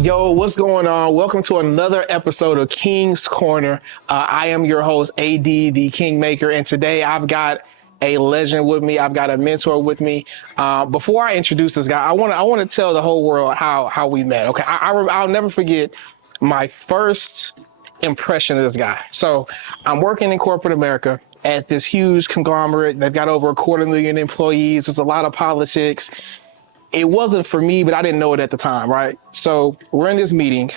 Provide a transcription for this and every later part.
Yo, what's going on? Welcome to another episode of King's Corner. I am your host, AD, the Kingmaker, and today I've got a legend with me. I've got a mentor with me. Before I introduce this guy, I want to tell the whole world how we met. Okay, I'll never forget my first impression of this guy. So I'm working in corporate America at this huge conglomerate. They've got over 250,000 employees. There's a lot of politics. It wasn't for me, but I didn't know it at the time, right? So we're in this meeting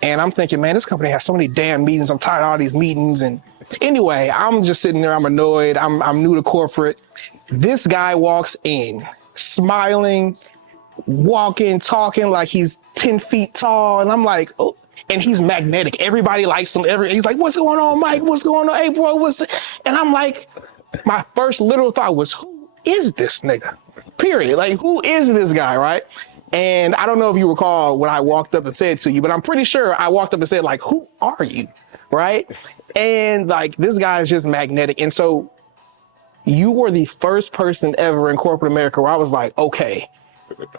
and I'm thinking, man, this company has so many damn meetings. I'm tired of all these meetings. And anyway, I'm just sitting there. I'm annoyed. I'm new to corporate. This guy walks in smiling, walking, talking like he's 10 feet tall. And I'm like, oh, and he's magnetic. Everybody likes him. He's like, what's going on, Mike? What's going on? Hey, bro, and I'm like, my first literal thought was, who is this nigga? Period. Like, who is this guy, right? And I don't know if you recall what I walked up and said to you, but I'm pretty sure I walked up and said, like, who are you, right? And like, this guy is just magnetic. And so you were the first person ever in corporate America where I was like, okay,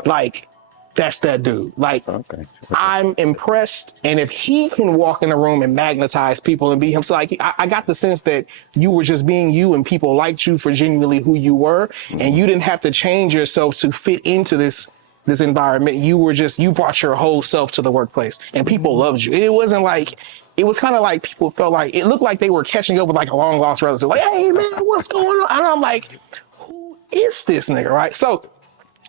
like, that's that dude. Like, okay. I'm impressed. And if he can walk in a room and magnetize people and be himself, like, I got the sense that you were just being you and people liked you for genuinely who you were. Mm-hmm. And you didn't have to change yourself to fit into this environment. You brought your whole self to the workplace and people loved you. It wasn't like, it was kind of like people felt like, it looked like they were catching up with like a long lost relative. Like, hey man, what's going on? And I'm like, who is this nigga, right? So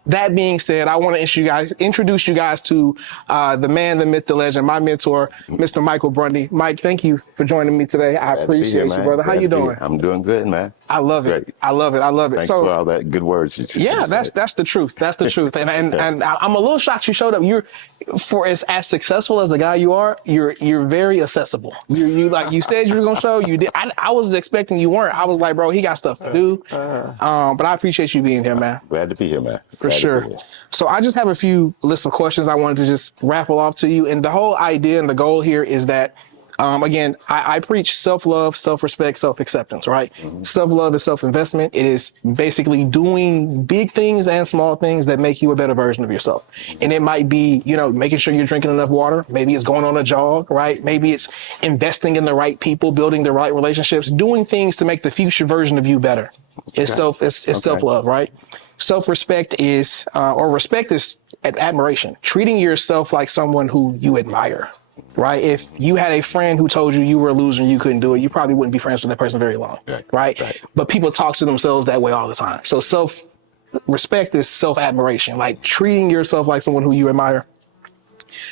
that being said, I want to introduce you guys to the man, the myth, the legend, my mentor, Mr. Michael Brundy. Mike, thank you for joining me today. I appreciate you, brother. How you doing? I'm doing good, man. I love it. Great. I love it. I love it. Thanks for all that good words. Yeah, that's the truth. That's the truth. And I'm a little shocked you showed up. You're for as successful as a guy you are. You're very accessible. You like you said you were gonna show. You did. I was expecting you weren't. I was like, bro, he got stuff to do. But I appreciate you being here, man. Glad to be here, man. For sure. So I just have a few list of questions I wanted to just raffle off to you. And the whole idea and the goal here is that, again, I preach self-love, self-respect, self-acceptance, right? Mm-hmm. Self-love is self-investment. It is basically doing big things and small things that make you a better version of yourself. And it might be, making sure you're drinking enough water. Maybe it's going on a jog, right? Maybe it's investing in the right people, building the right relationships, doing things to make the future version of you better. It's self-love, right? Self-respect is, or respect is admiration, treating yourself like someone who you admire, right? If you had a friend who told you were a loser and you couldn't do it, you probably wouldn't be friends with that person very long, right? But people talk to themselves that way all the time. So self-respect is self-admiration, like treating yourself like someone who you admire.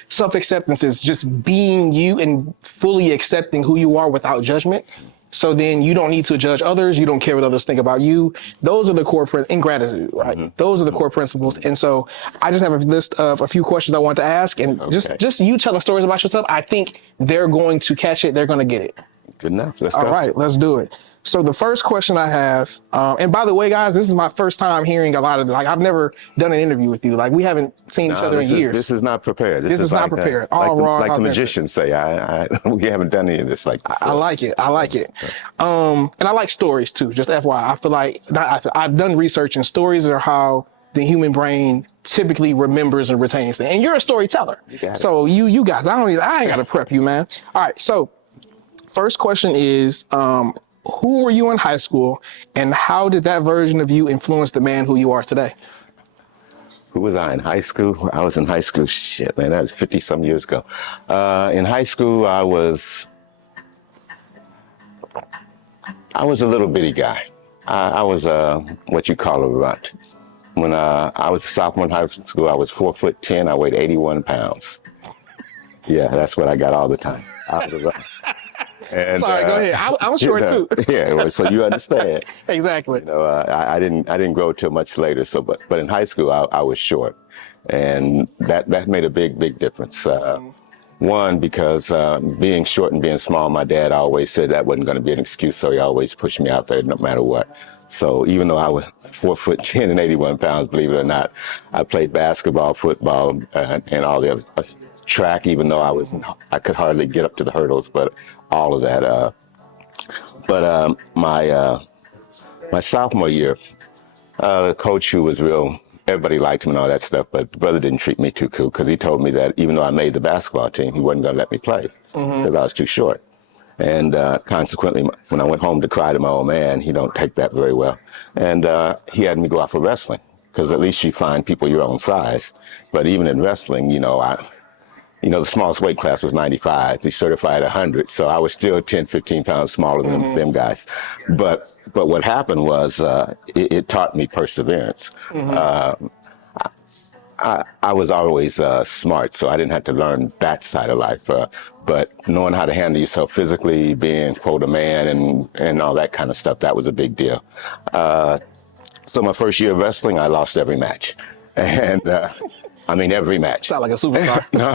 Self-acceptance is just being you and fully accepting who you are without judgment. So then you don't need to judge others. You don't care what others think about you. Those are the core in gratitude, right? Mm-hmm. Those are the core principles. And so I just have a list of a few questions I want to ask, and just you telling stories about yourself. I think they're going to catch it. They're going to get it. Good enough. Let's go. All right, let's do it. So the first question I have, and by the way, guys, this is my first time hearing a lot of, like, I've never done an interview with you. Like, we haven't seen each other in years. This is not prepared. This is not prepared. All raw. Like the magicians say, we haven't done any of this. Like I like it. I like it. And I like stories too, just FYI. I feel like I've done research, and stories are how the human brain typically remembers and retains things. And you're a storyteller. So you guys, I ain't got to prep you, man. All right. So first question is, who were you in high school, and how did that version of you influence the man who you are today? Who was I in high school? I was in high school. Shit, man, that was 50-some years ago. In high school, I was a little bitty guy. I was what you call a runt. When I was a sophomore in high school, I was 4'10". I weighed 81 pounds. Yeah, that's what I got all the time. I was a runt. And, sorry, go ahead. I'm short too. Yeah, so you understand. Exactly. I didn't grow till much later. So, but in high school, I was short, and that made a big difference. One, because being short and being small, my dad always said that wasn't going to be an excuse, so he always pushed me out there no matter what. So even though I was 4'10" and 81 pounds, believe it or not, I played basketball, football, and all the other track. Even though I could hardly get up to the hurdles, but all of that. My sophomore year, the coach, who was real everybody liked him and all that stuff, but the brother didn't treat me too cool because he told me that even though I made the basketball team, he wasn't going to let me play because I was too short. And consequently, when I went home to cry to my old man, he don't take that very well. And he had me go out for wrestling because at least you find people your own size. But even in wrestling, the smallest weight class was 95. They certified 100, so I was still 10, 15 pounds smaller than them guys. But what happened was it taught me perseverance. I was always smart, so I didn't have to learn that side of life. But knowing how to handle yourself physically, being, quote, a man and all that kind of stuff, that was a big deal. So my first year of wrestling, I lost every match. And I mean, every match. Sound like a superstar. No,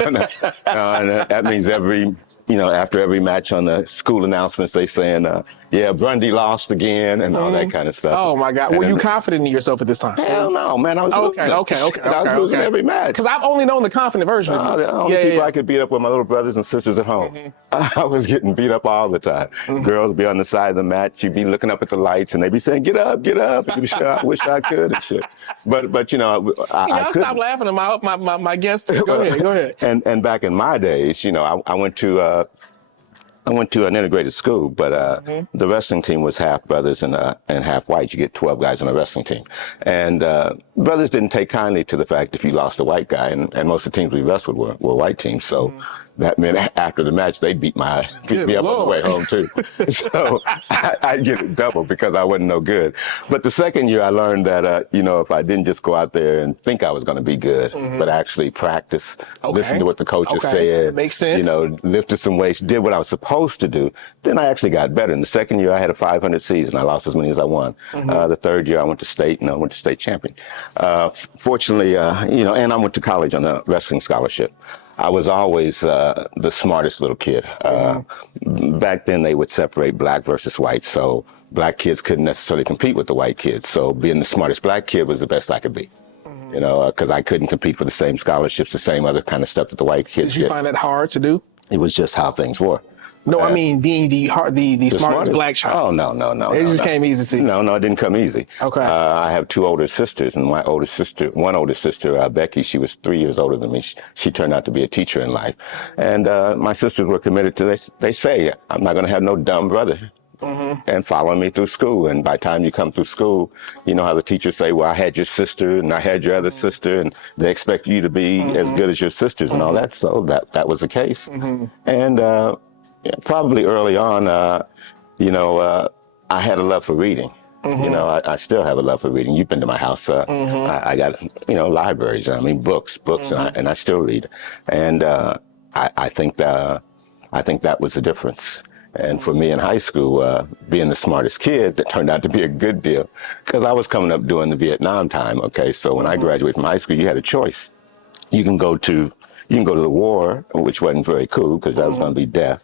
that means after every match on the school announcements, they saying, Brundy lost again and all that kind of stuff. Oh my God. Were you confident in yourself at this time? Hell no, man. I was losing. I was losing every match. Because I've only known the confident version of you. The only people I could beat up were my little brothers and sisters at home. I was getting beat up all the time. Girls be on the side of the mat. You'd be looking up at the lights and they'd be saying, get up, get up. You'd be saying, I wish I could and shit. But I couldn't. Stop laughing at my guests. Go ahead. And back in my days, I went to an integrated school, but the wrestling team was half brothers and half white. You get 12 guys on a wrestling team. And brothers didn't take kindly to the fact if you lost a white guy, and most of the teams we wrestled were white teams. So that meant after the match, they beat me up on the way home, too. So I'd get it double because I wasn't no good. But the second year, I learned that, if I didn't just go out there and think I was going to be good, but actually practice, listen to what the coaches said, makes sense. Lifted some weights, did what I was supposed to do, then I actually got better. In the second year, I had a 500 season. I lost as many as I won. The third year, I went to state, and I went to state champion. Fortunately, and I went to college on a wrestling scholarship. I was always the smartest little kid. Back then, they would separate black versus white, so black kids couldn't necessarily compete with the white kids. So being the smartest black kid was the best I could be. Because I couldn't compete for the same scholarships, the same other kind of stuff that the white kids did. Did you find that hard to do? It was just how things were. No, I mean being the smartest black child. Oh, no. It just came easy to you. No, it didn't come easy. Okay. I have two older sisters, and one older sister, Becky, she was 3 years older than me. She turned out to be a teacher in life. And my sisters were committed to this. They say, I'm not going to have no dumb brother. And following me through school. And by the time you come through school, you know how the teachers say, well, I had your sister and I had your other sister, and they expect you to be as good as your sisters and all that. So that was the case. And probably early on, I had a love for reading. I still have a love for reading. You've been to my house. I got, libraries. I mean, books, and I still read. And I think that was the difference. And for me in high school, being the smartest kid, that turned out to be a good deal because I was coming up during the Vietnam time. Okay, so when I graduated from high school, you had a choice. You can go to the war, which wasn't very cool because that was going to be death.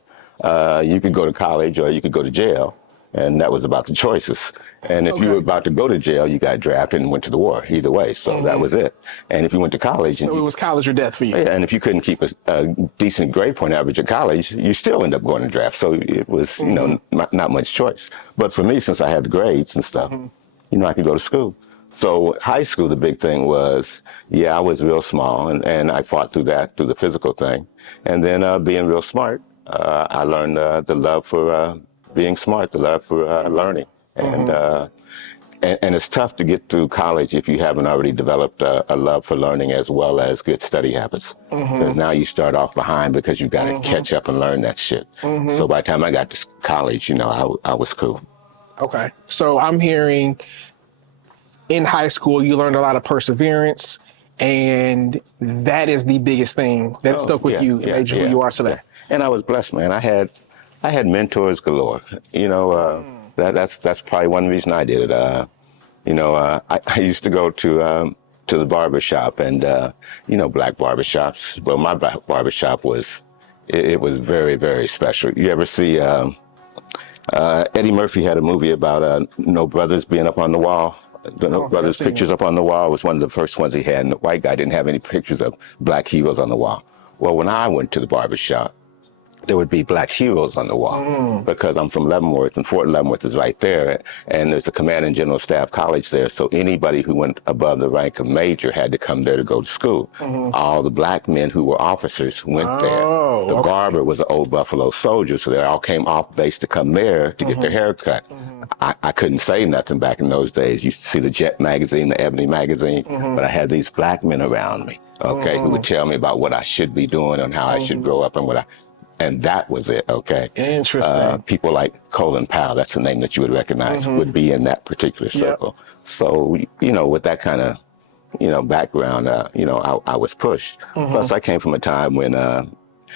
You could go to college or you could go to jail. And that was about the choices. And if you were about to go to jail, you got drafted and went to the war. Either way, so that was it. And if you went to college, so it was college or death for you. Yeah, and if you couldn't keep a decent grade point average at college, you still end up going to draft. So it was, not much choice. But for me, since I had the grades and stuff, I could go to school. So high school, the big thing was, I was real small, and I fought through the physical thing, and then being real smart, I learned the love for being smart, the love for learning. And it's tough to get through college if you haven't already developed a love for learning as well as good study habits. Because now you start off behind because you've got to catch up and learn that shit. So by the time I got to college, I was cool. Okay. So I'm hearing in high school, you learned a lot of perseverance, and that is the biggest thing that stuck with you and made you who you are today. And I was blessed, man. I had mentors galore. That's probably one reason I did it. I used to go to the barber shop, and black barbershops. Well, my barbershop was very, very special. You ever see Eddie Murphy had a movie about no brothers being up on the wall? No brothers' pictures up on the wall was one of the first ones he had, and the white guy didn't have any pictures of black heroes on the wall. Well, when I went to the barber shop, there would be black heroes on the wall because I'm from Leavenworth and Fort Leavenworth is right there. And there's a command and general staff college there. So anybody who went above the rank of major had to come there to go to school. All the black men who were officers went there. The barber was an old Buffalo soldier. So they all came off base to come there to get their hair cut. I couldn't say nothing back in those days. You used to see the Jet magazine, the Ebony magazine, but I had these black men around me, okay, who would tell me about what I should be doing and how I should grow up and that was it, okay? Interesting. People like Colin Powell, that's the name that you would recognize, would be in that particular circle. So, with that kind of, background, I was pushed. Plus, I came from a time when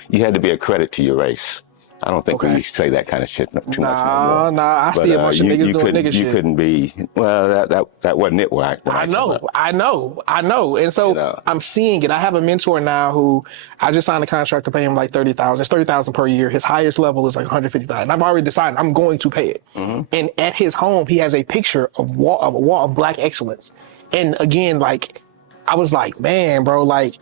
you had to be a credit to your race. I don't think we say that kind of shit too much anymore. I see a bunch of niggas doing nigga shit. You couldn't be, well, that wasn't it when I know. And so I'm seeing it. I have a mentor now who I just signed a contract to pay him like $30,000. It's $30,000 per year. His highest level is like $150,000. I've already decided I'm going to pay it. And at his home, he has a picture of a wall of black excellence. And again, like, I was like, man, bro, like,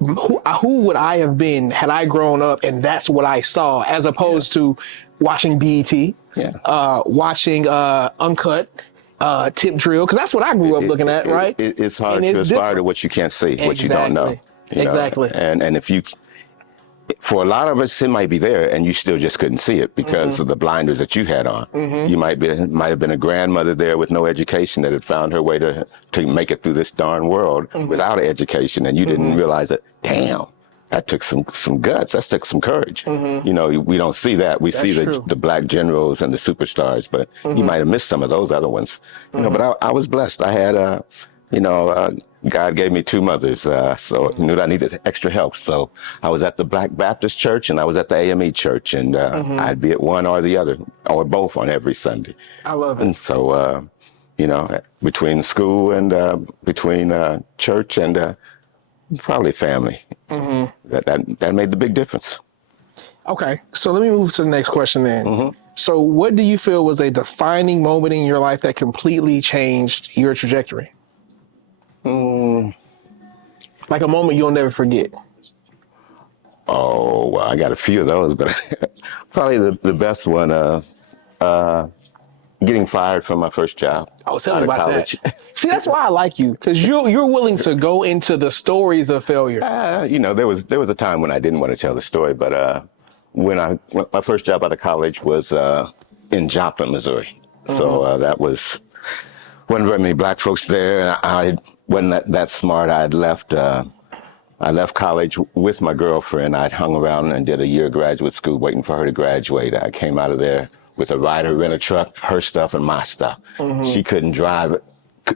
who would I have been had I grown up and that's what I saw, as opposed to watching BET, watching Uncut, Tip Drill, because that's what I grew up looking at, right? It's hard to aspire to what you can't see, what you don't know. Exactly. And if you, for a lot of us, it might be there and you still just couldn't see it because of the blinders that you had on. You might have been a grandmother there with no education that had found her way to make it through this darn world without an education, and you didn't realize that, damn, that took some guts, that took some courage. We don't see that. We see the black generals and the superstars, but you might have missed some of those other ones. But I was blessed. I had God gave me two mothers, so he knew that I needed extra help. So I was at the Black Baptist Church and I was at the AME Church, and I'd be at one or the other, or both on every Sunday. I love it. And so, between school and between church and probably family, that made the big difference. Okay, so let me move to the next question then. So what do you feel was a defining moment in your life that completely changed your trajectory? Like a moment you'll never forget. Oh, well, I got a few of those, but probably the best one, getting fired from my first job. Oh, tell me about college. That. See, that's why I like you, because you're willing to go into the stories of failure. There was a time when I didn't want to tell the story, but when my first job out of college was in Joplin, Missouri. So that wasn't very many black folks there, and I wasn't that smart. I left college with my girlfriend. I'd hung around and did a year of graduate school waiting for her to graduate. I came out of there with a rider, rent a truck, her stuff and my stuff. She couldn't drive,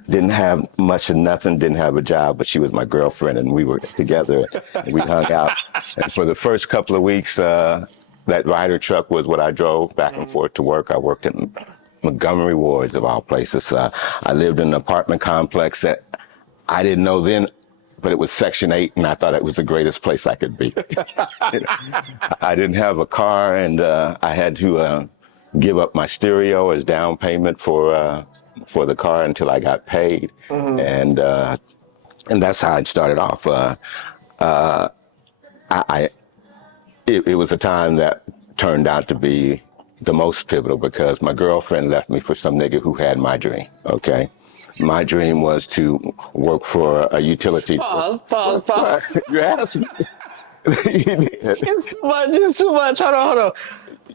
didn't have much of nothing, didn't have a job, but she was my girlfriend and we were together and we hung out. And for the first couple of weeks, that rider truck was what I drove back and forth to work. I worked in Montgomery wards of all places. I lived in an apartment complex that I didn't know then, but it was Section 8, and I thought it was the greatest place I could be. I didn't have a car, and I had to give up my stereo as down payment for the car until I got paid, and that's how it started off. It was a time that turned out to be the most pivotal because my girlfriend left me for some nigga who had my dream. Okay. My dream was to work for a utility. Pause. You asked me. It's too much. Hold on.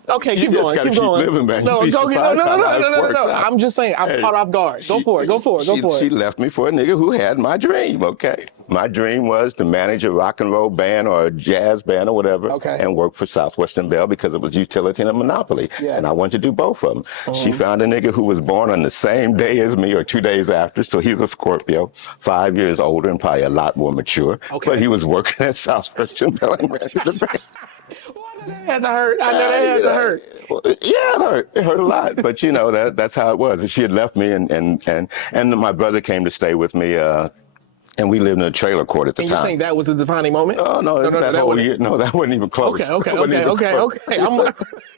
Okay, keep going. Keep living, man. No. I'm just saying, I'm caught off guard. Go for it. She left me for a nigga who had my dream, okay? My dream was to manage a rock and roll band or a jazz band or whatever, and work for Southwestern Bell because it was utility and a monopoly, and I wanted to do both of them. She found a nigga who was born on the same day as me or 2 days after, so he's a Scorpio, 5 years older and probably a lot more mature, but he was working at Southwestern Bell and ran the band. That had to hurt. I know that had to hurt. Yeah, it hurt. It hurt a lot, but that's how it was. She had left me, and my brother came to stay with me And we lived in a trailer court at the And you're time. saying that was the defining moment? Oh no, No, no, no, that that whole wasn't. year. No, that wasn't even close. Okay, okay, That wasn't okay, even okay, close.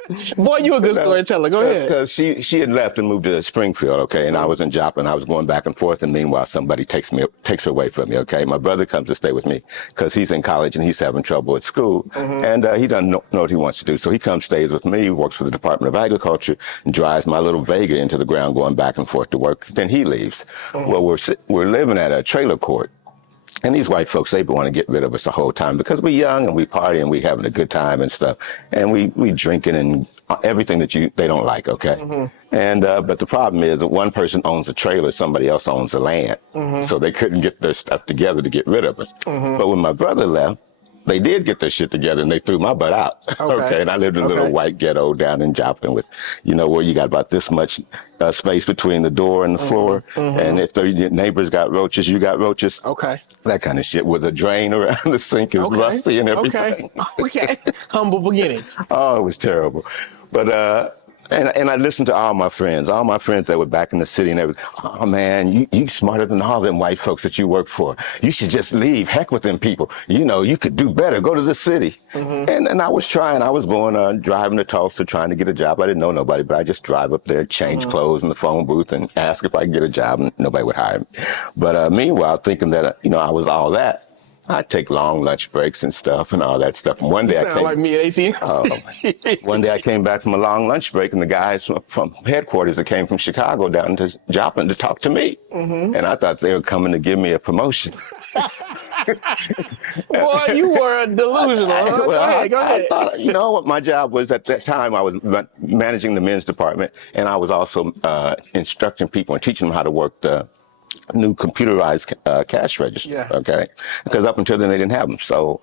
okay. Boy, you a good No, storyteller. Go ahead. because she had left and moved to Springfield, okay, and I was in Joplin. I was going back and forth, and meanwhile somebody takes her away from me, okay. My brother comes to stay with me because he's in college and he's having trouble at school, and he doesn't know what he wants to do. So he comes, stays with me, works for the Department of Agriculture, and drives my little Vega into the ground, going back and forth to work. Then he leaves. Well, we're living at a trailer court. And these white folks, they want to get rid of us the whole time because we're young and we party and we having a good time and stuff. And we drinking and everything that they don't like, okay? And but the problem is that one person owns a trailer, somebody else owns the land. So they couldn't get their stuff together to get rid of us. But when my brother left, they did get their shit together and they threw my butt out. Okay. And I lived in a little white ghetto down in Joplin with, where you got about this much space between the door and the floor. And if the neighbors got roaches, you got roaches. Okay. That kind of shit with a drain around the sink is rusty and everything. Okay. Humble beginnings. Oh, it was terrible. But, and I listened to all my friends that were back in the city and everything. Oh man, you smarter than all them white folks that you work for. You should just leave. Heck with them people. You could do better. Go to the city. And I was trying. I was going driving to Tulsa trying to get a job. I didn't know nobody, but I just drive up there, change clothes in the phone booth and ask if I could get a job, and nobody would hire me. But meanwhile, thinking that, I was all that, I'd take long lunch breaks and stuff and all that stuff. And one day one day I came back from a long lunch break, and the guys from headquarters that came from Chicago down to Joplin to talk to me. And I thought they were coming to give me a promotion. Boy, you were delusional. Huh? Well, go ahead. I thought, what my job was at that time. I was managing the men's department, and I was also instructing people and teaching them how to work the new computerized cash register, okay? Because up until then, they didn't have them. So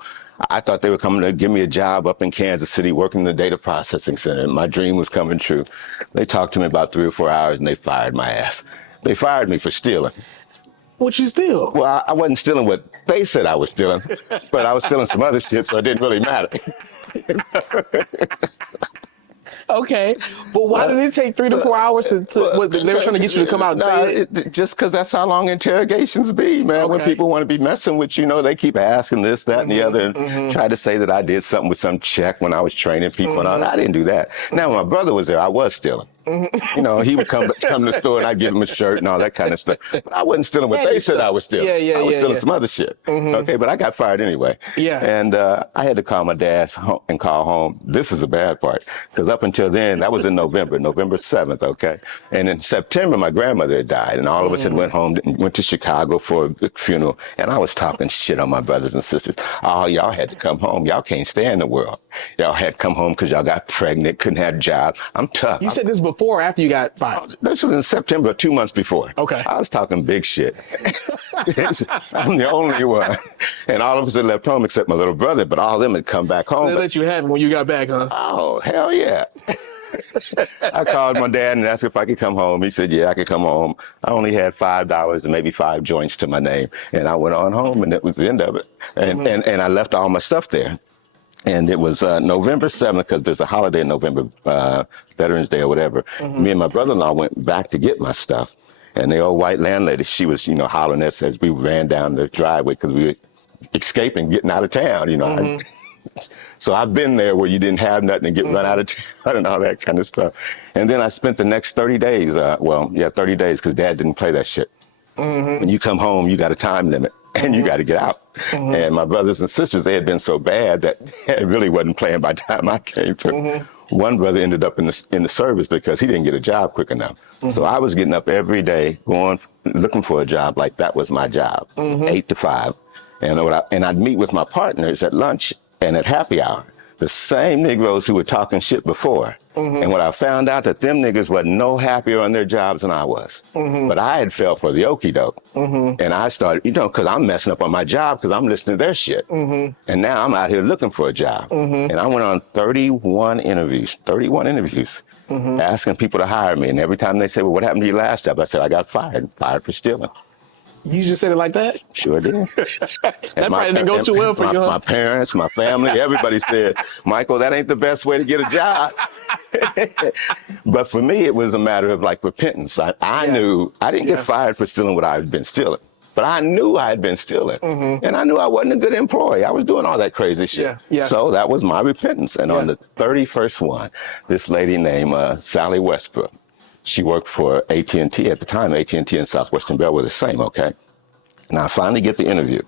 I thought they were coming to give me a job up in Kansas City working in the data processing center. My dream was coming true. They talked to me about 3 or 4 hours, and they fired my ass. They fired me for stealing. What you steal? Well, I wasn't stealing what they said I was stealing, but I was stealing some other shit, so it didn't really matter. Okay, but why did it take 3 to 4 hours they were trying to get you to come out and say it? Just because that's how long interrogations be, man. When people want to be messing with you, they keep asking this, that, and the other, and try to say that I did something with some check when I was training people, and all. I didn't do that. Now, when my brother was there, I was stealing. He would come to the store and I'd give him a shirt and all that kind of stuff. But I wasn't stealing what they said I was stealing. I was stealing some other shit. Okay, but I got fired anyway. And I had to call my dad and call home. This is the bad part, because up until then, that was in November 7th, okay? And in September, my grandmother had died, and all of us had went home and went to Chicago for a funeral. And I was talking shit on my brothers and sisters. Oh, y'all had to come home. Y'all can't stay in the world. Y'all had to come home because y'all got pregnant, couldn't have a job. I'm tough. You said this before or after you got fired? This was in September, 2 months before. Okay. I was talking big shit. I'm the only one. And all of us had left home except my little brother, but all of them had come back home. They let you have it when you got back, huh? Oh, hell yeah. I called my dad and asked if I could come home. He said, yeah, I could come home. I only had $5 and maybe 5 joints to my name. And I went on home, and that was the end of it. And I left all my stuff there. And it was November 7th, because there's a holiday in November, Veterans Day or whatever. Me and my brother-in-law went back to get my stuff. And the old white landlady, she was, hollering at us as we ran down the driveway because we were escaping, getting out of town, So I've been there where you didn't have nothing and get run out of town and all that kind of stuff. And then I spent the next 30 days, 30 days, because Dad didn't play that shit. When you come home, you got a time limit. And you got to get out. And my brothers and sisters, they had been so bad that it really wasn't playing by the time I came through. One brother ended up in the service because he didn't get a job quick enough. So I was getting up every day, looking for a job like that was my job, 8 to 5. And I'd meet with my partners at lunch and at happy hour, the same Negroes who were talking shit before. And when I found out that them niggas wasn't no happier on their jobs than I was. But I had fell for the okie doke. And I started, because I'm messing up on my job because I'm listening to their shit. And now I'm out here looking for a job. And I went on 31 interviews, asking people to hire me. And every time they say, well, what happened to your last job? I said, I got fired for stealing. You just said it like that? Sure did. That probably didn't go too well for you, huh? My parents, my family, everybody said, Michael, that ain't the best way to get a job. But for me, it was a matter of repentance. I knew I didn't get fired for stealing what I had been stealing. But I knew I had been stealing. And I knew I wasn't a good employee. I was doing all that crazy shit. Yeah, yeah. So that was my repentance. And on Yeah. the 31st one, this lady named Sally Westbrook, she worked for AT&T at the time. AT&T and Southwestern Bell were the same, okay? Now I finally get the interview.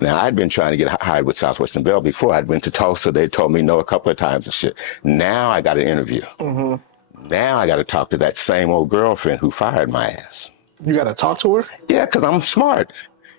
Now, I'd been trying to get hired with Southwestern Bell before. I'd went to Tulsa. They told me no a couple of times and shit. Now I got an interview. Now I got to talk to that same old girlfriend who fired my ass. You got to talk to her? Yeah, because I'm smart.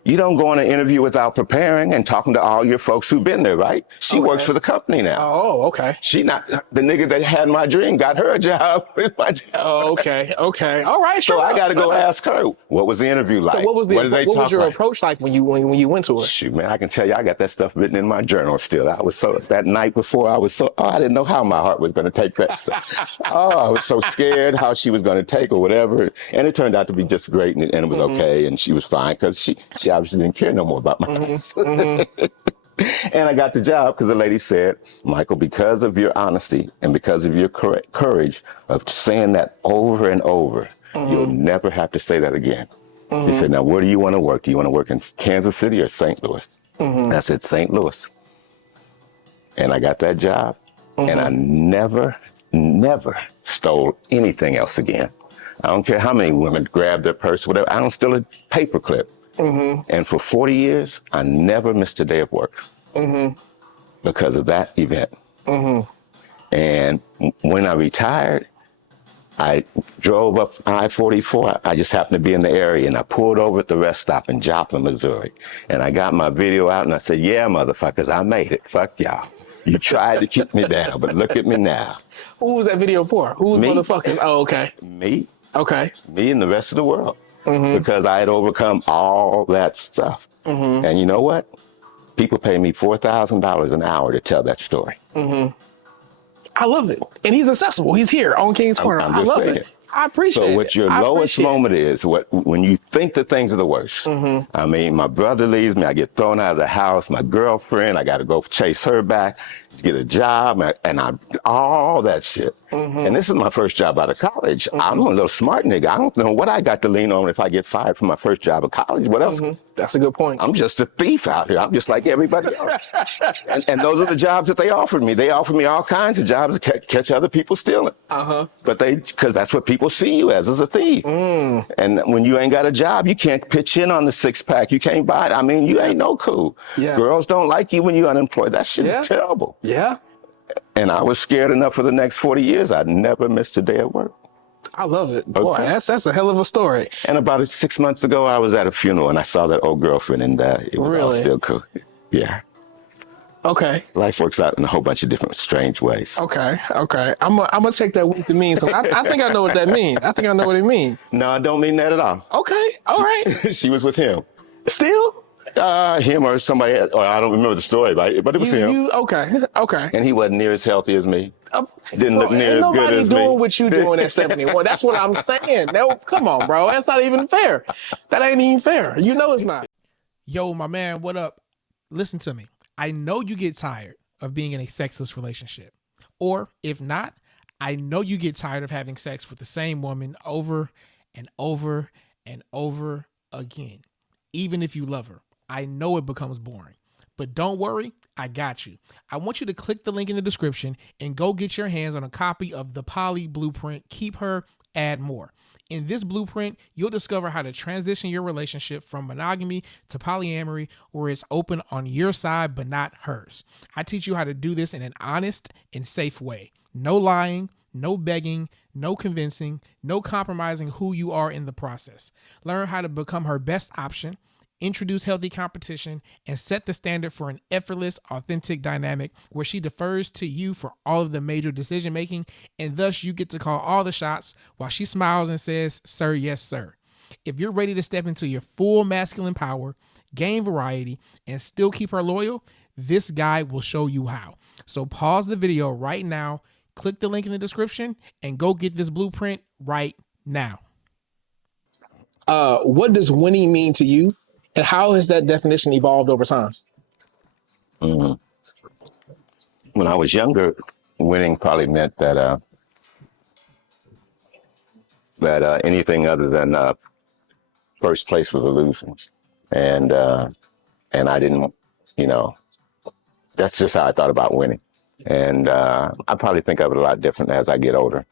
You don't go on an interview without preparing and talking to all your folks who've been there, right? She works for the company now. Oh, okay. She not the nigga that had my dream got her a job with my job. Oh, okay. Okay. All right. So I got to go ask her, what was the interview like? So what was what was your approach like when you went to her? Shoot, man, I can tell you, I got that stuff written in my journal still. I was so, that night before, I didn't know how my heart was going to take that stuff. I was so scared how she was going to take or whatever. And it turned out to be just great, and it was okay, and she was fine because she obviously didn't care no more about my house. And I got the job because the lady said, Michael, because of your honesty and because of your courage of saying that over and over, you'll never have to say that again. She said, now, where do you want to work? Do you want to work in Kansas City or St. Louis? I said, St. Louis. And I got that job, and I never stole anything else again. I don't care how many women grab their purse, whatever. I don't steal a paper clip. And for 40 years, I never missed a day of work because of that event. And when I retired, I drove up I-44. I just happened to be in the area, and I pulled over at the rest stop in Joplin, Missouri. And I got my video out, and I said, yeah, motherfuckers, I made it. Fuck y'all. You tried to keep me down, but look at me now. Who was that video for? Who was Me. motherfuckers? Oh, okay. Me. Okay. Me and the rest of the world. Because I had overcome all that stuff. And you know what? People pay me $4,000 an hour to tell that story. I love it. And he's accessible. He's here on King's Corner. I'm I just love saying. it. I appreciate it. So what your lowest moment is, when you think that things are the worst. I mean, my brother leaves me, I get thrown out of the house, my girlfriend, I got to go chase her back, get a job, and all that shit. And this is my first job out of college. I'm a little smart nigga. I don't know what I got to lean on if I get fired from my first job of college. What else? That's a good point. I'm just a thief out here. I'm just like everybody else. and those are the jobs that they offered me. They offered me all kinds of jobs to catch other people stealing. But because that's what people see you as a thief. And when you ain't got a job, you can't pitch in on the six-pack. You can't buy it. I mean, you ain't no cool. Girls don't like you when you're unemployed. That shit is terrible. Yeah. And I was scared enough for the next 40 years. I never missed a day at work. I love it. Boy, that's a hell of a story. And about 6 months ago, I was at a funeral and I saw that old girlfriend, and it was all still cool. Yeah. Okay. Life works out in a whole bunch of different strange ways. Okay. Okay. I'm gonna take that with the means. So I think I know what that means. I think I know what it means. No, I don't mean that at all. Okay. All right. She was with him. Still? Him or somebody else, or I don't remember the story, but it was him. Okay. Okay. And he wasn't near as healthy as me. Didn't look near as good as me. Nobody doing what you doing at 71. That's what I'm saying. No, come on, bro. That's not even fair. That ain't even fair. You know it's not. Yo, my man, what up? Listen to me. I know you get tired of being in a sexless relationship. Or if not, I know you get tired of having sex with the same woman over and over and over again. Even if you love her. I know it becomes boring. But don't worry, I got you. I want you to click the link in the description and go get your hands on a copy of the Poly Blueprint. Keep her, add more. In this blueprint, you'll discover how to transition your relationship from monogamy to polyamory, where it's open on your side but not hers. I teach you how to do this in an honest and safe way. No lying, no begging, no convincing, no compromising who you are in the process. Learn how to become her best option, introduce healthy competition, and set the standard for an effortless, authentic dynamic where she defers to you for all of the major decision making, and thus you get to call all the shots while she smiles and says, "Sir, yes, sir." If you're ready to step into your full masculine power, gain variety, and still keep her loyal, this guide will show you how. So pause the video right now, click the link in the description, and go get this blueprint right now. What does winning mean to you? And how has that definition evolved over time? When I was younger, winning probably meant that anything other than first place was a losing. and I didn't, you know, that's just how I thought about winning. And I probably think of it a lot different as I get older,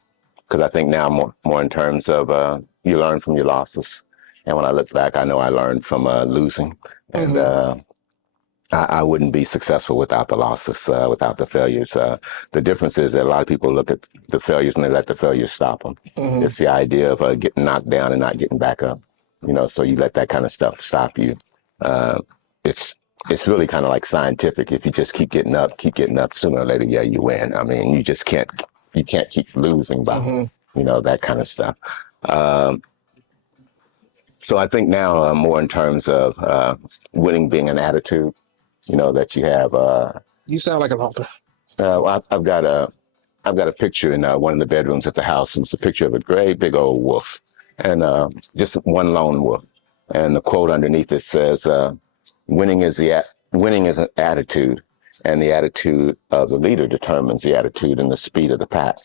because I think now more in terms of you learn from your losses. And when I look back, I know I learned from losing, and I wouldn't be successful without the losses, without the failures. The difference is that a lot of people look at the failures and they let the failures stop them. It's the idea of getting knocked down and not getting back up. You know, so you let that kind of stuff stop you. Uh, it's it's really kind of like scientific. If you just keep getting up, sooner or later, yeah, you win. I mean, you can't keep losing by, that kind of stuff. Um, so I think now more in terms of winning being an attitude, that you have. You sound like an author. I've got a picture in one of the bedrooms at the house, and it's a picture of a great big old wolf, and just one lone wolf. And the quote underneath it says, "Winning is winning is an attitude, and the attitude of the leader determines the attitude and the speed of the pack."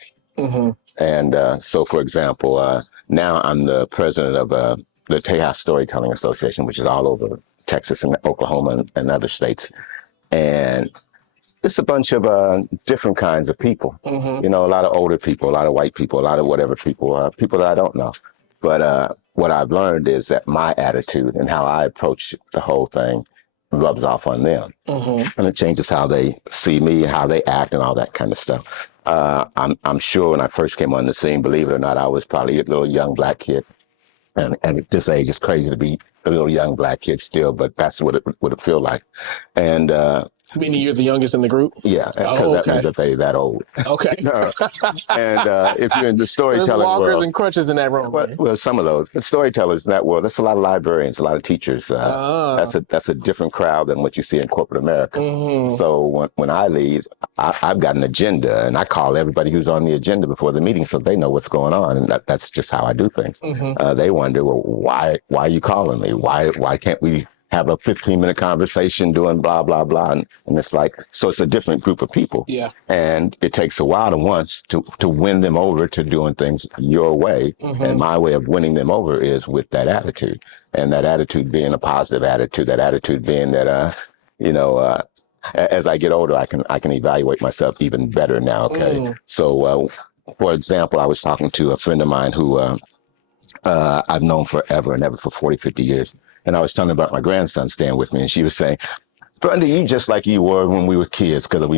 And so, for example, now I'm the president of the Tejas Storytelling Association, which is all over Texas and Oklahoma and other states. And it's a bunch of different kinds of people. A lot of older people, a lot of white people, a lot of whatever people, people that I don't know. But what I've learned is that my attitude and how I approach the whole thing rubs off on them. And it changes how they see me, how they act, and all that kind of stuff. I'm sure when I first came on the scene, believe it or not, I was probably a little young black kid. And at this age, it's crazy to be a little young black kid still, but that's what it feel like. And meaning you're the youngest in the group? Yeah, because that means that they're that old. Okay. And if you're in the storytelling There's walkers world, and crutches in that room. well, some of those storytellers in that world, that's a lot of librarians, a lot of teachers. That's a different crowd than what you see in corporate America. So when I lead, I've got an agenda, and I call everybody who's on the agenda before the meeting so they know what's going on, and that's just how I do things. They wonder, well, why are you calling me? Why can't we have a 15-minute conversation doing blah, blah, blah. And it's like, so it's a different group of people. Yeah. And it takes a while to win them over to doing things your way. And my way of winning them over is with that attitude. And that attitude being a positive attitude, that attitude being that, as I get older, I can evaluate myself even better now. Okay. So, for example, I was talking to a friend of mine who I've known forever and ever, for 40, 50 years. And I was telling her about my grandson staying with me, and she was saying, "Brundy, you just like you were when we were kids," because we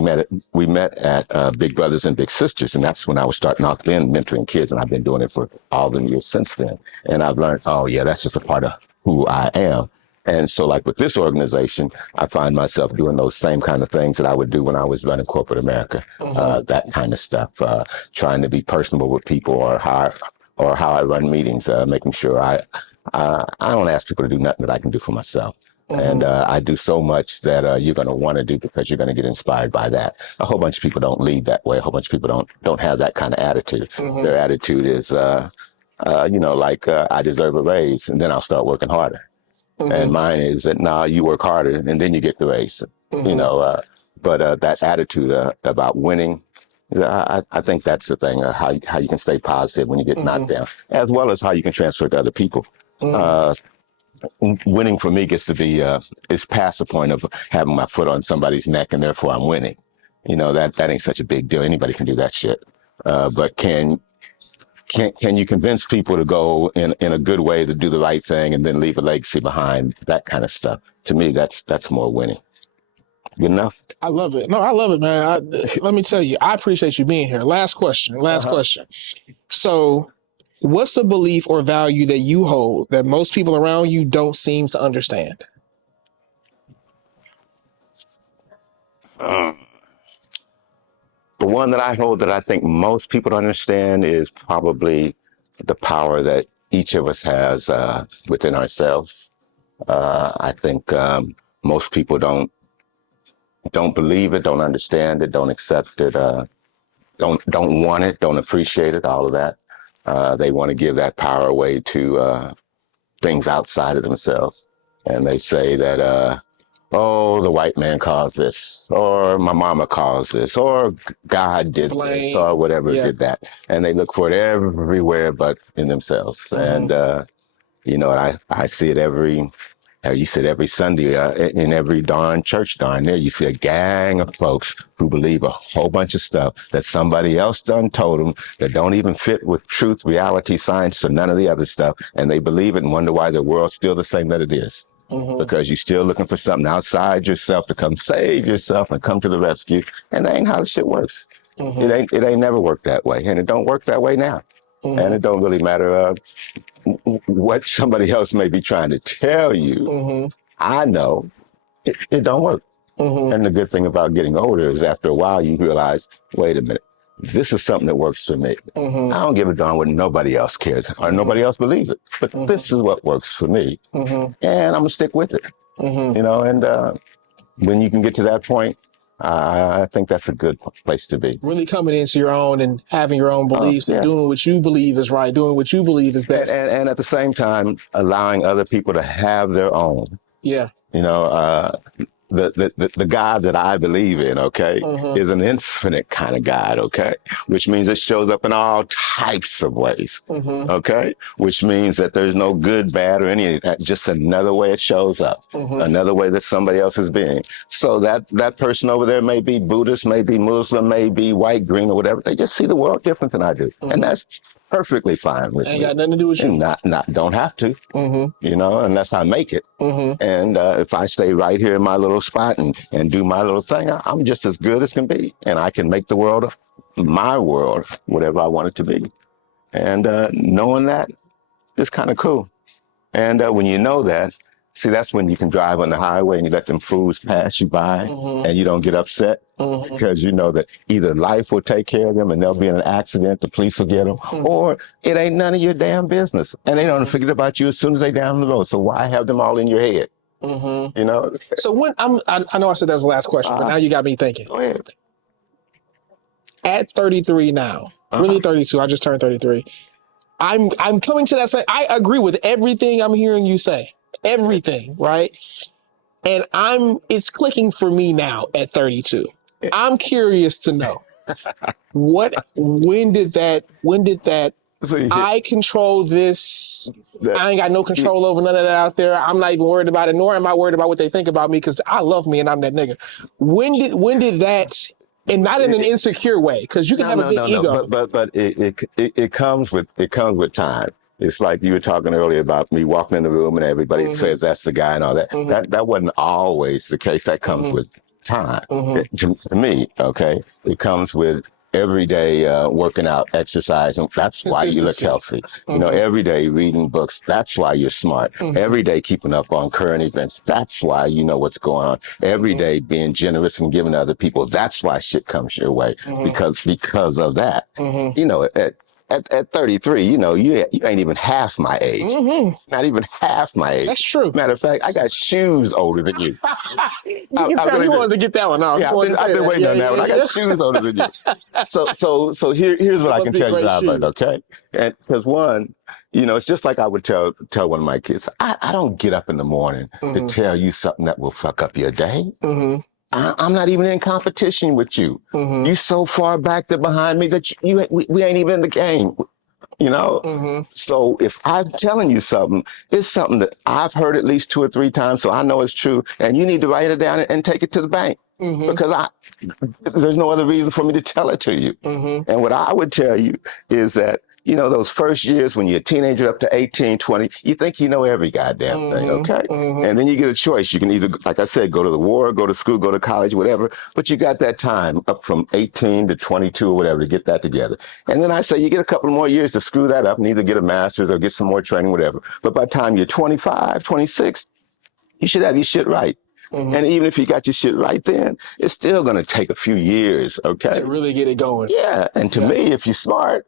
met at Big Brothers and Big Sisters, and that's when I was starting off then mentoring kids, and I've been doing it for all the years since then. And I've learned, oh yeah, that's just a part of who I am. And so, like with this organization, I find myself doing those same kind of things that I would do when I was running corporate America. That kind of stuff, trying to be personable with people, or how I run meetings, making sure I don't ask people to do nothing that I can do for myself. And I do so much that you're going to want to do because you're going to get inspired by that. A whole bunch of people don't lead that way. A whole bunch of people don't have that kind of attitude. Their attitude is, I deserve a raise, and then I'll start working harder. And mine is that, nah, you work harder, and then you get the raise. But that attitude about winning, I think that's the thing, how you can stay positive when you get knocked down, as well as how you can transfer to other people. Winning for me gets to be is past the point of having my foot on somebody's neck and therefore I'm winning. That ain't such a big deal. Anybody can do that shit. But can you convince people to go in a good way, to do the right thing, and then leave a legacy behind? That kind of stuff. To me, that's more winning. Good enough? I love it. No, I love it, man. Let me tell you, I appreciate you being here. Last question. So, what's a belief or value that you hold that most people around you don't seem to understand? The one that I hold that I think most people don't understand is probably the power that each of us has within ourselves. I think most people don't believe it, don't understand it, don't accept it, don't want it, don't appreciate it, all of that. They want to give that power away to things outside of themselves. And they say that, oh, the white man caused this, or my mama caused this, or God did this, or whatever did that. And they look for it everywhere but in themselves. And, I see it You said every Sunday in every darn church darn there, you see a gang of folks who believe a whole bunch of stuff that somebody else done told them that don't even fit with truth, reality, science, or none of the other stuff. And they believe it and wonder why the world's still the same that it is. Because you're still looking for something outside yourself to come save yourself and come to the rescue. And that ain't how the shit works. It ain't never worked that way. And it don't work that way now. And it don't really matter what somebody else may be trying to tell you. I know it don't work. And the good thing about getting older is after a while you realize, wait a minute, this is something that works for me. I don't give a darn what nobody else cares or nobody else believes it, but this is what works for me. And I'm gonna stick with it. You know, and when you can get to that point, I think that's a good place to be. Really coming into your own and having your own beliefs and doing what you believe is right, doing what you believe is best. And at the same time, allowing other people to have their own. Yeah. You know, the God that I believe in, okay, is an infinite kind of God, okay, which means it shows up in all types of ways, okay, which means that there's no good, bad, or any, just another way it shows up, another way that somebody else is being. So that person over there may be Buddhist, may be Muslim, may be white, green, or whatever. They just see the world different than I do. And that's perfectly fine with me. Ain't got nothing to do with you. And don't have to, you know, unless I make it. And if I stay right here in my little spot and do my little thing, I'm just as good as can be. And I can make the world, my world, whatever I want it to be. And knowing that is kind of cool. And when you know that, see, that's when you can drive on the highway and you let them fools pass you by and you don't get upset because you know that either life will take care of them and they'll be in an accident, the police will get them, or it ain't none of your damn business. And they don't forget about you as soon as they down the road. So why have them all in your head? You know? So when I know I said that was the last question, but now you got me thinking. Go ahead. At 33 now, really 32, I just turned 33. I'm coming to that. I agree with everything I'm hearing you say. Everything, right? And it's clicking for me now at 32. I'm curious to know when did that I control this. I ain't got no control over none of that out there. I'm not even worried about it, nor am I worried about what they think about me because I love me and I'm that nigga. When did that, and not in an insecure way, because you can have a big ego. But it comes with time. It's like you were talking earlier about me walking in the room and everybody says that's the guy and all that. That wasn't always the case. That comes with time. To me, okay, it comes with every day working out, exercising. That's why you look healthy. You know, every day reading books. That's why you're smart. Every day keeping up on current events. That's why you know what's going on. Every day being generous and giving to other people. That's why shit comes your way because of that. You know, at 33, you know, you ain't even half my age. Not even half my age. That's true. Matter of fact, I got shoes older than you. You wanted to get that one off. Yeah, I've been waiting on that one. I got shoes older than you. So here's what I can tell you about it, okay? And because one, you know, it's just like I would tell one of my kids, I don't get up in the morning to tell you something that will fuck up your day. I'm not even in competition with you. You so far back there behind me that we ain't even in the game, you know? So if I'm telling you something, it's something that I've heard at least 2 or 3 times, so I know it's true, and you need to write it down and take it to the bank because there's no other reason for me to tell it to you. And what I would tell you is that, you know, those first years when you're a teenager up to 18, 20, you think you know every goddamn thing, okay? And then you get a choice. You can either, like I said, go to the war, go to school, go to college, whatever, but you got that time up from 18 to 22 or whatever to get that together. And then I say you get a couple more years to screw that up and either get a master's or get some more training, whatever. But by the time you're 25, 26, you should have your shit right. And even if you got your shit right then, it's still going to take a few years, okay? To really get it going. Yeah, and to me, if you're smart,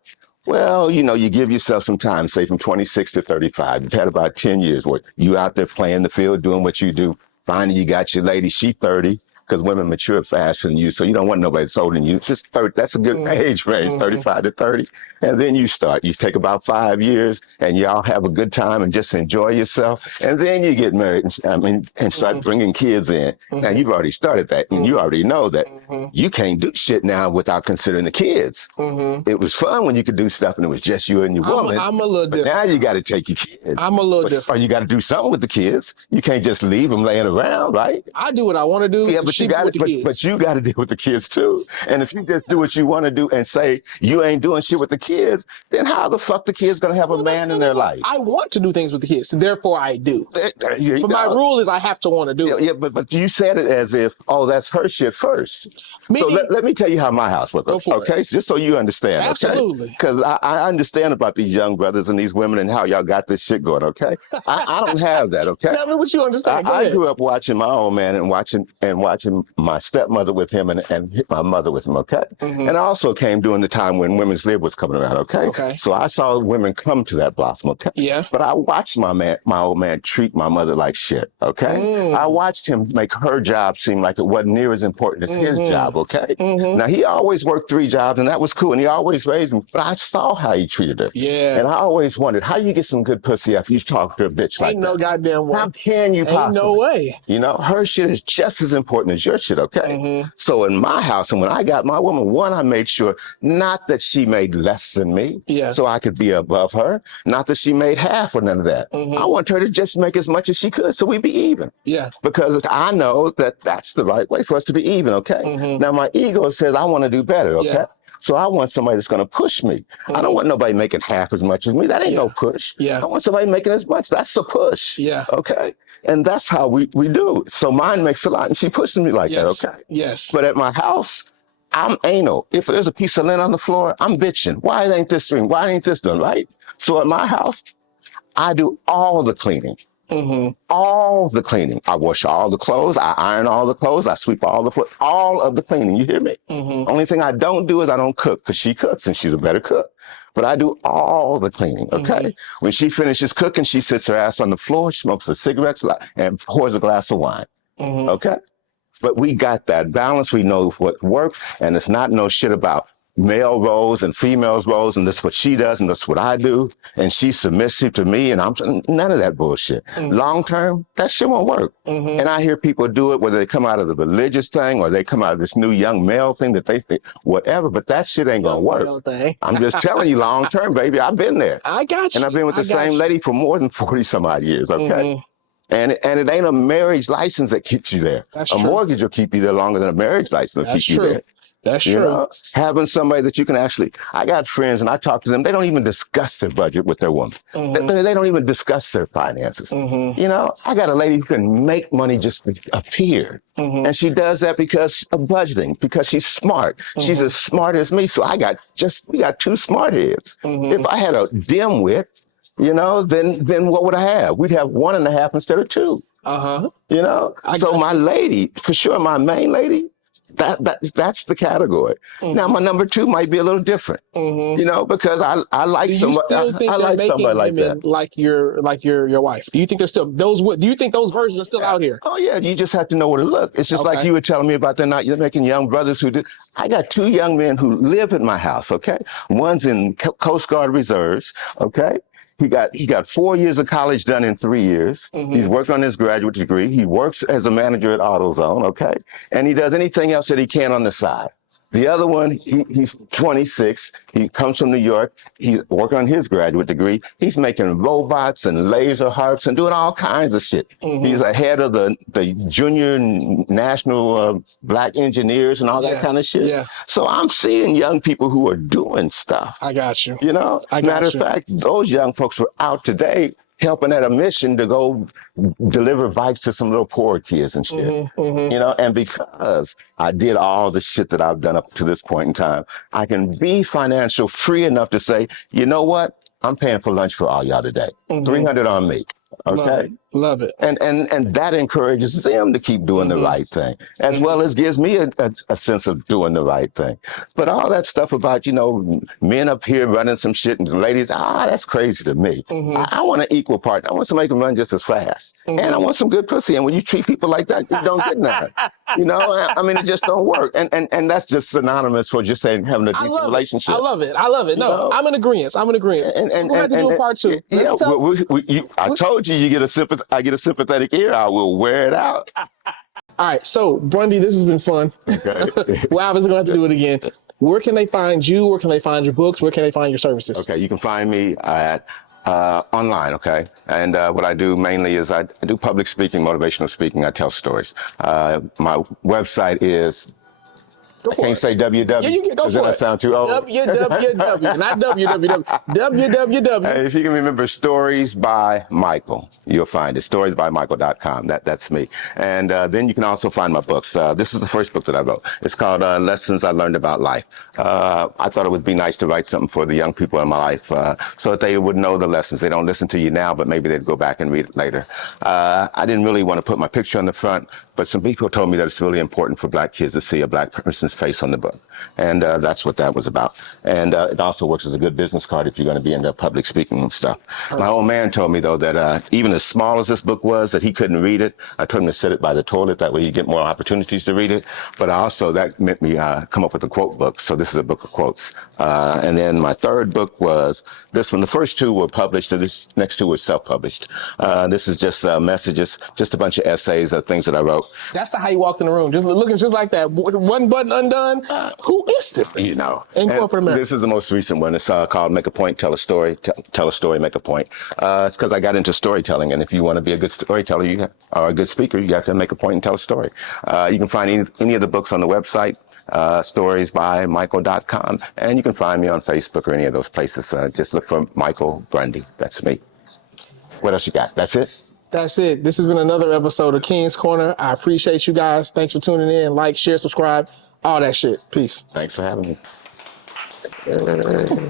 well, you know, you give yourself some time, say from 26 to 35. You've had about 10 years where you out there playing the field, doing what you do. Finally, you got your lady, she 30. because women mature faster than you. So you don't want nobody that's older than you. Just 30, that's a good age range, 35 to 30. And then you start. You take about 5 years and y'all have a good time and just enjoy yourself. And then you get married and start bringing kids in. Now you've already started that and you already know that you can't do shit now without considering the kids. It was fun when you could do stuff and it was just you and your woman. I'm a little different. Now you got to take your kids. I'm a little different. Or you got to do something with the kids. You can't just leave them laying around, right? I do what I want to do. Yeah, but you got to, but you got to deal with the kids too. And if you just do what you want to do and say you ain't doing shit with the kids, then how the fuck the kids gonna have a man in their life? I want to do things with the kids, so therefore I do. But my rule is I have to want to do it. Yeah, but you said it as if, oh, that's her shit first. So let me tell you how my house works. Okay, just so you understand. Absolutely. Because I understand about these young brothers and these women and how y'all got this shit going. Okay, I don't have that. Okay, tell me what you understand. I grew up watching my old man and watching my stepmother with him and my mother with him. Okay, and I also came during the time when women's lib was coming around. Okay, so I saw women come to that blossom. Okay, yeah, but I watched my old man treat my mother like shit. Okay, I watched him make her job seem like it wasn't near as important as his job. Okay, now he always worked 3 jobs and that was cool and he always raised him, but I saw how he treated her. Yeah, and I always wondered how you get some good pussy after you talk to a bitch like that. Ain't no goddamn way. How can you possibly? Ain't no way. You know, her shit is just as important as your shit. Okay, so in my house and when I got my woman, one, I made sure not that she made less than me, so I could be above her. Not that she made half or none of that. I want her to just make as much as she could so we be even. Yeah. Because I know that that's the right way for us to be even, okay? Now, my ego says I want to do better, okay? Yeah. So I want somebody that's going to push me. I don't want nobody making half as much as me. That ain't no push. I want somebody making as much. That's a push. Okay? And that's how we do. So mine makes a lot, and she pushes me like that, okay? Yes. But at my house, I'm anal. If there's a piece of lint on the floor, I'm bitching. Why ain't this doing? Why ain't this done, right? So at my house, I do all the cleaning. All the cleaning. I wash all the clothes. I iron all the clothes. I sweep all the floor. All of the cleaning. You hear me? Only thing I don't do is I don't cook because she cooks and she's a better cook. But I do all the cleaning, okay? When she finishes cooking, she sits her ass on the floor, smokes a cigarette, and pours a glass of wine, okay? But we got that balance. We know what works, and it's not no shit about male roles and females roles, and that's what she does, and that's what I do, and she's submissive to me, and I'm none of that bullshit. Long term, that shit won't work. And I hear people do it, whether they come out of the religious thing or they come out of this new young male thing that they think, whatever, but that shit ain't gonna work. I'm just telling you, long term, baby, I've been there. I got you. And I've been with the same lady for more than 40 some odd years, okay? And it ain't a marriage license that keeps you there. That's true. Mortgage will keep you there longer than a marriage license will keep you there. That's true. You know, having somebody that you can actually, I got friends and I talk to them, they don't even discuss their budget with their woman. They don't even discuss their finances. You know, I got a lady who can make money just appear. And she does that because of budgeting, because she's smart. She's as smart as me. So we got 2 smart heads. If I had a dimwit, you know, then what would I have? We'd have 1.5 instead of 2. You know, so my lady, for sure, my main lady, that's the category. Now my number 2 might be a little different, you know, because I like somebody. I like somebody like that, like your wife. Do you think there's still those? Do you think those versions are still out here? Oh yeah, you just have to know where to look. It's just like you were telling me about you're making young brothers who did. I got 2 young men who live in my house. Okay, one's in Coast Guard Reserves. Okay. He got 4 years of college done in 3 years. He's working on his graduate degree. He works as a manager at AutoZone, okay? And he does anything else that he can on the side. The other one, he's 26. He comes from New York. He's working on his graduate degree. He's making robots and laser harps and doing all kinds of shit. He's ahead of the junior national black engineers and all that kind of shit. So I'm seeing young people who are doing stuff. I got you. You know? Matter of fact, those young folks were out today helping at a mission to go deliver bikes to some little poor kids and shit. You know, and because I did all the shit that I've done up to this point in time, I can be financial free enough to say, you know what? I'm paying for lunch for all y'all today. $300 on me. Okay. Love it. And that encourages them to keep doing the right thing, as well as gives me a sense of doing the right thing. But all that stuff about, men up here running some shit and ladies, that's crazy to me. I want an equal part. I want somebody who can run just as fast. And I want some good pussy. And when you treat people like that, you don't get none. I mean, it just don't work. And that's just synonymous for just saying having a decent relationship. I love it. No, I'm in agreement. I'm in agreement. And we're going to have to do a part two. Yeah, I told you, I get a sympathetic ear. I will wear it out. All right. So, Brundy, this has been fun. Okay. We're obviously going to have to do it again. Where can they find you? Where can they find your books? Where can they find your services? Okay, you can find me at online, okay? And what I do mainly is I do public speaking, motivational speaking. I tell stories. My website is, I can't say www. Yeah, you can go for it. I sound too old. www, not www. www. Hey, if you can remember Stories by Michael, you'll find it. Storiesbymichael.com. That's me. And then you can also find my books. This is the first book that I wrote. It's called Lessons I Learned About Life. I thought it would be nice to write something for the young people in my life so that they would know the lessons. They don't listen to you now, but maybe they'd go back and read it later. I didn't really want to put my picture on the front, but some people told me that it's really important for black kids to see a black person's face on the book. And that's what that was about. And it also works as a good business card if you're going to be into public speaking and stuff. My old man told me, though, that even as small as this book was, that he couldn't read it. I told him to sit it by the toilet. That way you get more opportunities to read it. But also that meant me come up with a quote book. So this is a book of quotes. And then my third book was this one. The first two were published, and this next two were self-published. This is just messages, just a bunch of essays of things that I wrote. That's how you walked in the room, just looking just like that. One button undone. Who is this? In corporate America. This is the most recent one. It's called Make a Point, Tell a Story. Tell a Story, Make a Point. It's because I got into storytelling, and if you want to be a good storyteller or a good speaker, you have to make a point and tell a story. You can find any of the books on the website, storiesbymichael.com, and you can find me on Facebook or any of those places. Just look for Michael Brundy. That's me. What else you got? That's it? That's it. This has been another episode of King's Corner. I appreciate you guys. Thanks for tuning in. Like, share, subscribe, all that shit. Peace. Thanks for having me.